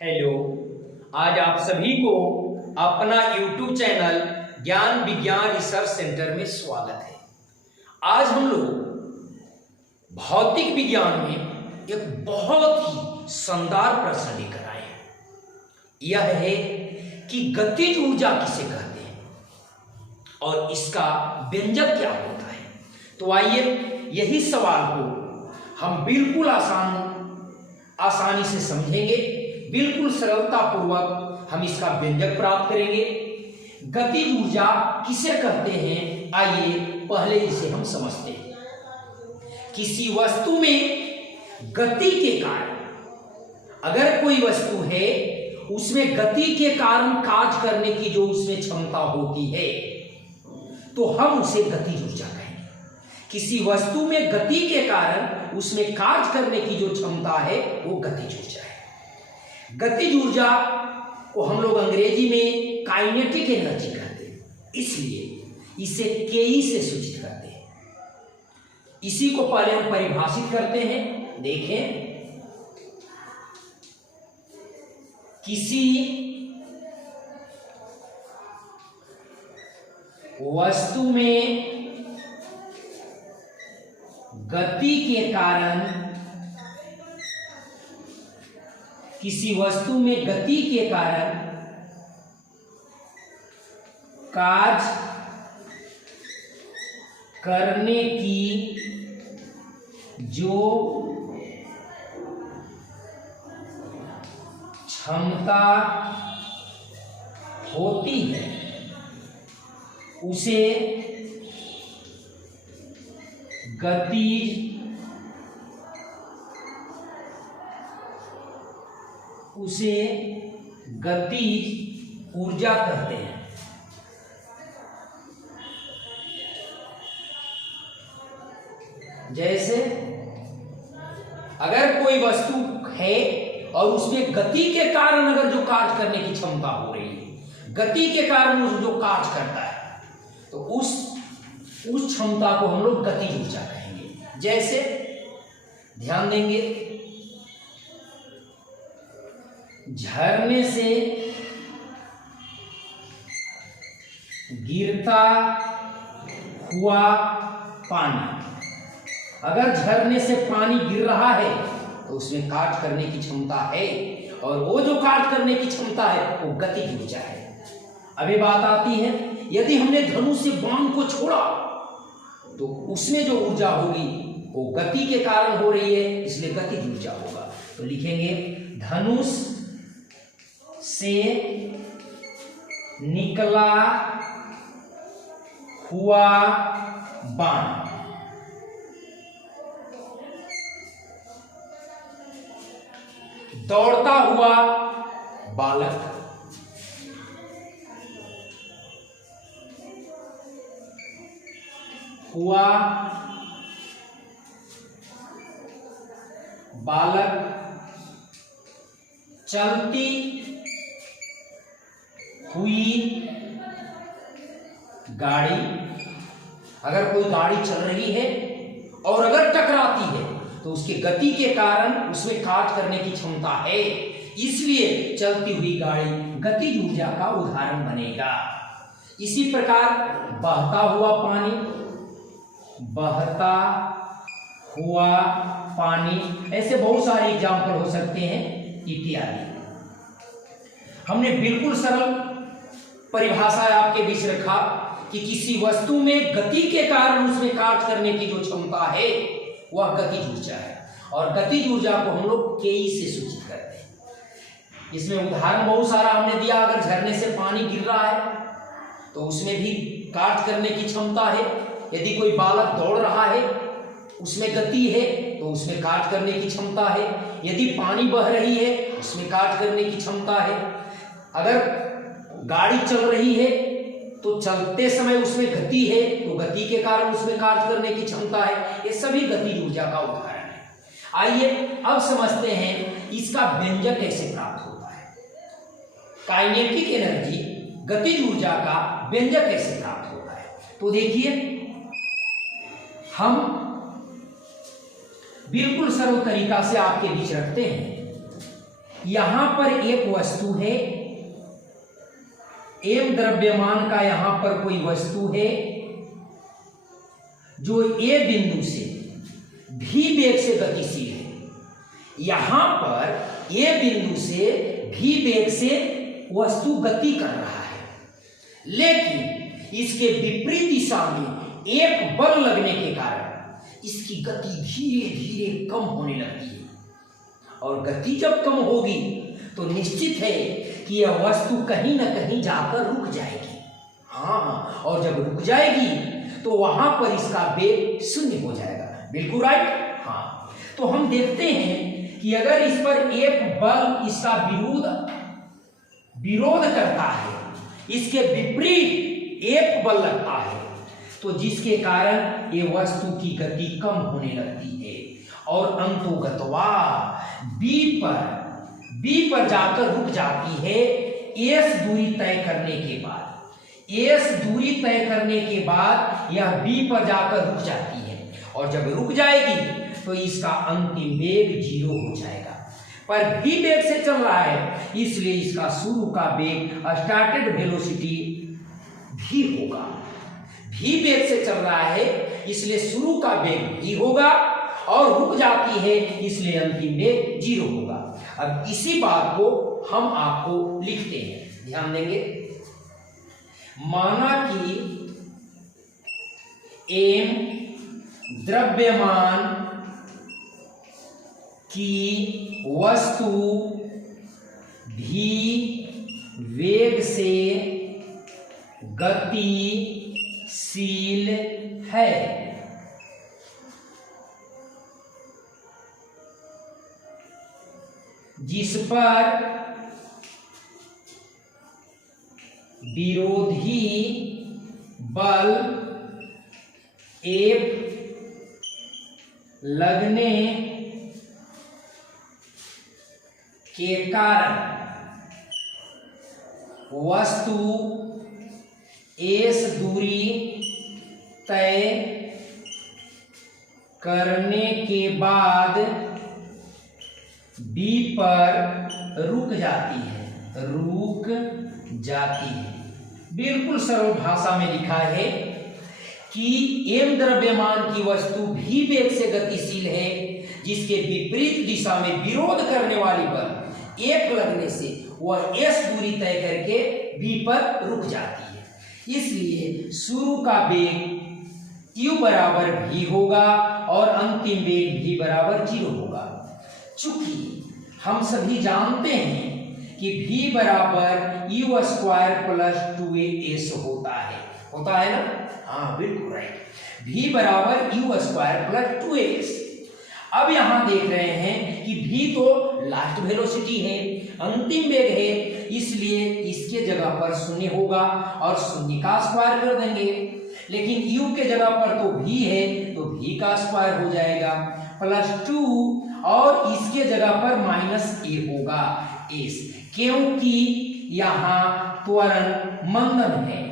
Hello, आज आप सभी को अपना YouTube चैनल ज्ञान विज्ञान रिसर्च सेंटर में स्वागत है। आज हम लोग भौतिक विज्ञान में एक बहुत ही शानदार प्रश्न लेकर आए हैं। यह है कि गतिज ऊर्जा किसे कहते हैं और इसका व्यंजक क्या होता है। तो आइए यही सवाल को हम बिल्कुल आसानी से समझेंगे, बिल्कुल सरलता पूर्वक हम इसका व्यंजक प्राप्त करेंगे। गतिज ऊर्जा किसे कहते हैं, आइए पहले इसे हम समझते हैं। किसी वस्तु में गति के कारण, अगर कोई वस्तु है उसमें गति के कारण कार्य करने की जो उसमें क्षमता होती है तो हम उसे गतिज ऊर्जा कहेंगे। किसी वस्तु में गति के कारण उसमें कार्य करने की जो क्षमता है वो गतिज ऊर्जा है। गतिज ऊर्जा को हम लोग अंग्रेजी में काइनेटिक एनर्जी कहते हैं, इसलिए इसे के से सूचित करते हैं। इसी को पहले हम परिभाषित करते हैं। देखें, किसी वस्तु में गति के कारण, किसी वस्तु में गति के कारण कार्य करने की जो क्षमता होती है उसे गतिज ऊर्जा कहते हैं। जैसे अगर कोई वस्तु है और उसमें गति के कारण अगर जो कार्य करने की क्षमता हो रही है, गति के कारण उस जो कार्य करता है, तो उस क्षमता को हम लोग गतिज ऊर्जा कहेंगे। जैसे ध्यान देंगे, झरने से गिरता हुआ पानी, अगर झरने से पानी गिर रहा है तो उसमें कार्य करने की क्षमता है, और वो जो कार्य करने की क्षमता है वो गतिज ऊर्जा है। अब ये बात आती है, यदि हमने धनुष से बाण को छोड़ा तो उसमें जो ऊर्जा होगी वो गति के कारण हो रही है, इसलिए गतिज ऊर्जा होगा। तो लिखेंगे, धनुष से निकला हुआ बाण दौड़ता हुआ बालक, हुआ बालक, चलती हुई गाड़ी, अगर कोई गाड़ी चल रही है और अगर टकराती है तो उसके गति के कारण उसमें कार्य करने की क्षमता है, इसलिए चलती हुई गाड़ी गतिज ऊर्जा का उदाहरण बनेगा। इसी प्रकार बहता हुआ पानी, बहता हुआ पानी, ऐसे बहुत सारे एग्जाम्पल हो सकते हैं इत्यादि। हमने बिल्कुल सरल परिभाषा आपके बीच रखा कि किसी वस्तु में गति के कारण उसमें कार्य करने की जो क्षमता है वह गतिज ऊर्जा है, और गतिज ऊर्जा को हम लोग के से सूचित करते हैं। इसमें उदाहरण बहुत सारा हमने दिया। अगर झरने से पानी गिर रहा है तो उसमें भी कार्य करने की क्षमता है। यदि कोई बालक दौड़ रहा है उसमें गति है तो उसमें कार्य करने की क्षमता है। यदि पानी बह रही है उसमें कार्य करने की क्षमता है। अगर गाड़ी चल रही है तो चलते समय उसमें गति है तो गति के कारण उसमें कार्य करने की क्षमता है। ये सभी गतिज ऊर्जा का उदाहरण है। आइए अब समझते हैं इसका व्यंजक कैसे प्राप्त होता है। काइनेटिक एनर्जी, गतिज ऊर्जा का व्यंजक कैसे प्राप्त होता है। तो देखिए, हम बिल्कुल सरल तरीका से आपके बीच रखते हैं यहां पर एक वस्तु है, m द्रव्यमान का यहां पर कोई वस्तु है जो a बिंदु से v वेग से गतिशील है। यहां पर a बिंदु से v वेग से वस्तु गति कर रहा है, लेकिन इसके विपरीत दिशा में एक बल लगने के कारण इसकी गति धीरे धीरे कम होने लगती है। और गति जब कम होगी तो निश्चित है कि यह वस्तु कहीं ना कहीं जाकर रुक जाएगी। हाँ, और जब रुक जाएगी तो वहां पर इसका वेग शून्य हो जाएगा। बिल्कुल राइट। हाँ, तो हम देखते हैं कि अगर इस पर एक बल इसका विरोध करता है, इसके विपरीत एक बल लगता है, तो जिसके कारण ये वस्तु की गति कम होने लगती है और अंतोगतवा बी पर जाकर रुक जाती है। एस दूरी तय करने के बाद यह बी पर जाकर रुक जाती है, और जब रुक जाएगी तो इसका अंतिम वेग 0 हो जाएगा। पर v वेग से चल रहा है, इसलिए इसका शुरू का वेग स्टार्टेड वेलोसिटी v होगा। v वेग से चल रहा है इसलिए शुरू का वेग v होगा, और रुक जाती है इसलिए अंतिम वेग 0 होगा। अब इसी बात को हम आपको लिखते हैं, ध्यान देंगे। माना कि m द्रव्यमान की वस्तु v वेग से गतिशील है, जिस पर विरोधी बल F लगने के कारण वस्तु S दूरी तय करने के बाद B पर रुक जाती है। बिल्कुल सरल भाषा में लिखा है कि m द्रव्यमान की वस्तु v वेग से गतिशील है, जिसके विपरीत दिशा में विरोध करने वाली बल F लगने से वह S दूरी तय करके B पर रुक जाती है। इसलिए शुरू का वेग u बराबर v होगा और अंतिम वेग v बराबर 0 होगा। चूंकि हम सभी जानते हैं कि v बराबर u स्क्वायर प्लस 2as होता है ना। हाँ, बिल्कुल राइट। v बराबर u स्क्वायर प्लस 2as। अब यहां देख रहे हैं कि v तो लास्ट वेलोसिटी है, अंतिम वेग है, इसलिए इसके जगह पर 0 होगा और 0 का स्क्वायर कर देंगे। लेकिन u के जगह पर तो v है तो v का स्क्वायर हो जाएगा प्लस 2, और इसके जगह पर -a होगा s, क्योंकि यहां त्वरण मंदन है।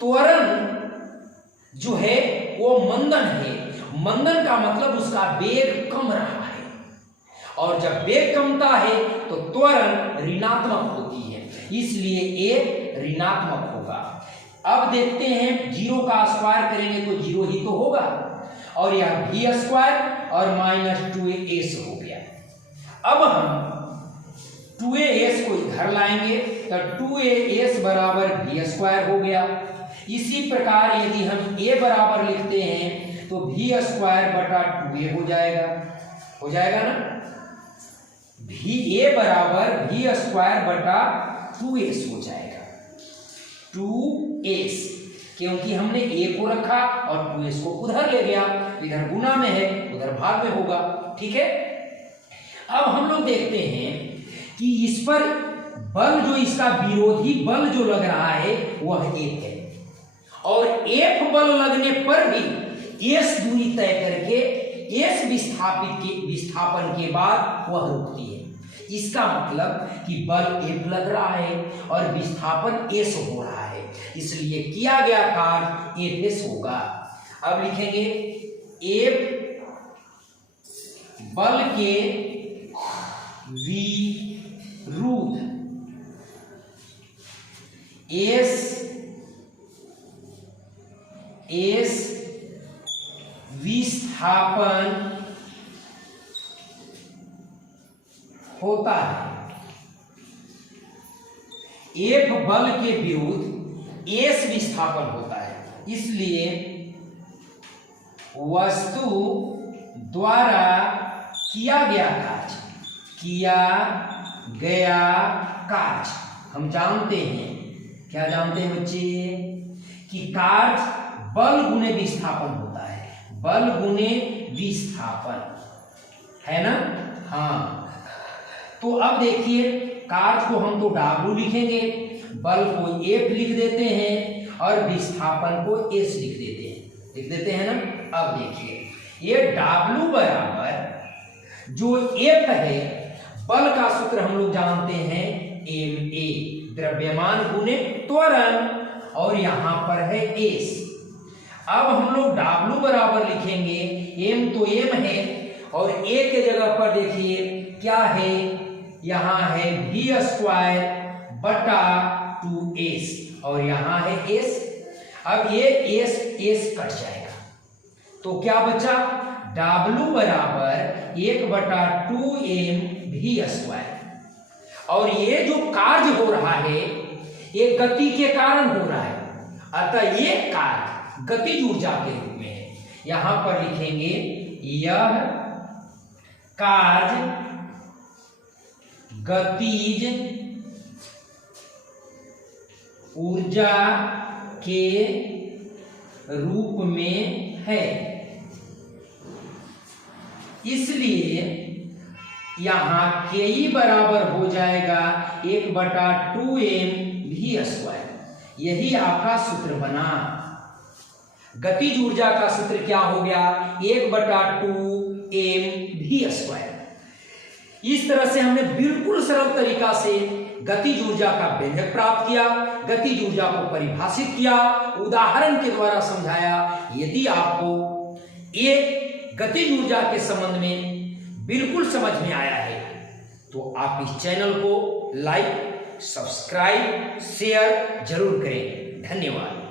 त्वरण जो है वो मंदन है। मंदन का मतलब उसका वेग कम रहा है, और जब वेग कमता है तो त्वरण ऋणात्मक होती है, इसलिए a ऋणात्मक होगा। अब देखते हैं 0 का स्क्वायर करेंगे तो 0 ही तो होगा, और यह v स्क्वायर और -2as हो गया। अब हम 2as को इधर लाएंगे तो 2as बराबर v स्क्वायर हो गया। इसी प्रकार यदि हम a बराबर लिखते हैं तो v स्क्वायर बटा 2a हो जाएगा ना। a बराबर v स्क्वायर बटा 2s हो जाएगा, 2s, क्योंकि हमने a को रखा और 2s को उधर ले गया, इधर गुना में है उधर भाग में होगा। ठीक है। अब हम लोग देखते हैं कि इस पर बल जो इसका विरोधी बल जो लग रहा है वह F है, और F बल लगने पर भी S दूरी तय करके S विस्थापन के बाद वह रुकती है। इसका मतलब कि बल F लग रहा है और विस्थापन S हो रहा है, इसलिए किया गया कार्य Fs होगा। अब लिखेंगे F बल के v एस विस्थापन होता है। F बल के विरुद्ध एस विस्थापन होता है, इसलिए वस्तु द्वारा किया गया कार्य हम जानते हैं, क्या जानते हैं बच्चे, कि कार्य बल गुने विस्थापन होता है, बल गुने विस्थापन, है ना। हाँ, तो अब देखिए कार्य को हम तो W लिखेंगे, बल को F लिख देते हैं और विस्थापन को S लिख देते हैं ना। अब देखिए ये W बराबर जो F है, बल का सूत्र हम लोग जानते हैं ma, द्रव्यमान गुने त्वरण, और यहां पर है S। अब हम लोग W बराबर लिखेंगे, m तो m है और a के जगह पर देखिए क्या है, यहां है v² बटा 2s और यहां है s। अब ये s कट जाएगा तो क्या बचा, W बराबर 1/2m v²। और ये जो कार्य हो रहा है ये गति के कारण हो रहा है, अतः ये कार्य गतिज ऊर्जा के रूप में है। यहां पर लिखेंगे यह कार्य गतिज ऊर्जा के रूप में है, इसलिए यहां Ke बराबर हो जाएगा 1/2m v²। यही आपका सूत्र बना। गतिज ऊर्जा का सूत्र क्या हो गया, 1/2m v²। इस तरह से हमने बिल्कुल सरल तरीका से गतिज ऊर्जा का व्यंजक प्राप्त किया, गतिज ऊर्जा को परिभाषित किया, उदाहरण के द्वारा समझाया। यदि आपको ये गतिज ऊर्जा के संबंध में बिल्कुल समझ में आया है तो आप इस चैनल को लाइक, सब्सक्राइब, शेयर जरूर करें। धन्यवाद।